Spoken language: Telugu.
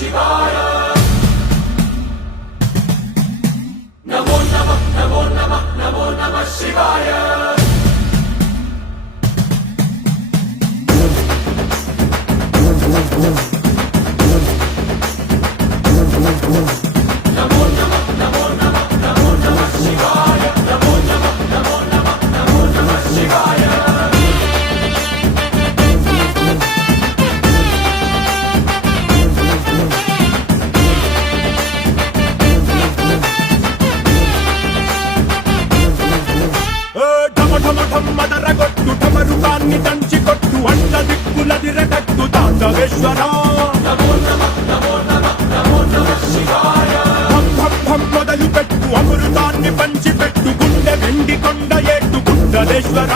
శివాయ నమో నమః నమో నమః నమో నమః శివాయ నమో నమః నమో నమః నమో నమః శివాయ నమో నమః నమో నమః నమో నమః శివాయ మదరగొట్టు ఠమరుకాన్ని దంచి కొట్టు అంట దిక్కులదిరగట్టు తాండవేశ్వర నమో నమః నమో నమః నమో నమః శివాయ భం భం భం మొదలు పెట్టు అమృతాన్ని పంచి పెట్టు గుండె వెండి కొండ ఏట్టు గుండలేశ్వర